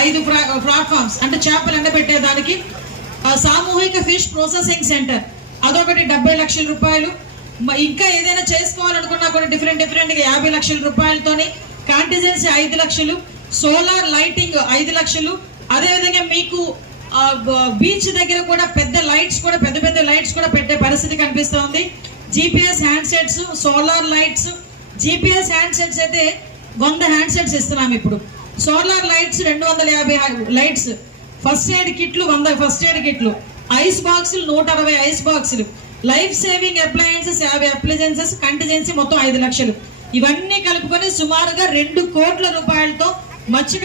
ఐదు ప్లాట్ఫామ్స్ అంటే చేపలు ఎండబెట్టేదానికి సామూహిక ఫిష్ ప్రాసెసింగ్ సెంటర్ అదొకటి 70 లక్షల రూపాయలు. ఇంకా ఏదైనా చేసుకోవాలనుకున్నా కూడా డిఫరెంట్ గా 50 లక్షల రూపాయలతోని కాంటిజెన్సీ 5 లక్షలు, సోలార్ లైటింగ్ 5 లక్షలు. అదేవిధంగా మీకు బీచ్ దగ్గర కూడా పెద్ద లైట్స్ కూడా పెట్టే పరిస్థితి కనిపిస్తోంది. GPS hand sets, solar lights. GPS hand sets అయితే 100 హ్యాండ్ సెట్స్ ఇస్తున్నాం ఇప్పుడు. Solar lights 250 lights. First aid కిట్లు 100 ఫస్ట్ ఎయిడ్ కిట్లు. ఐస్ బాక్సులు 160 ఐస్ బాక్సులు. Life saving appliances 50 appliances. Contingency మొత్తం 5 లక్షలు. ఇవన్నీ కలుపుకొని సుమారుగా 2 కోట్ల రూపాయలతో మత్స్య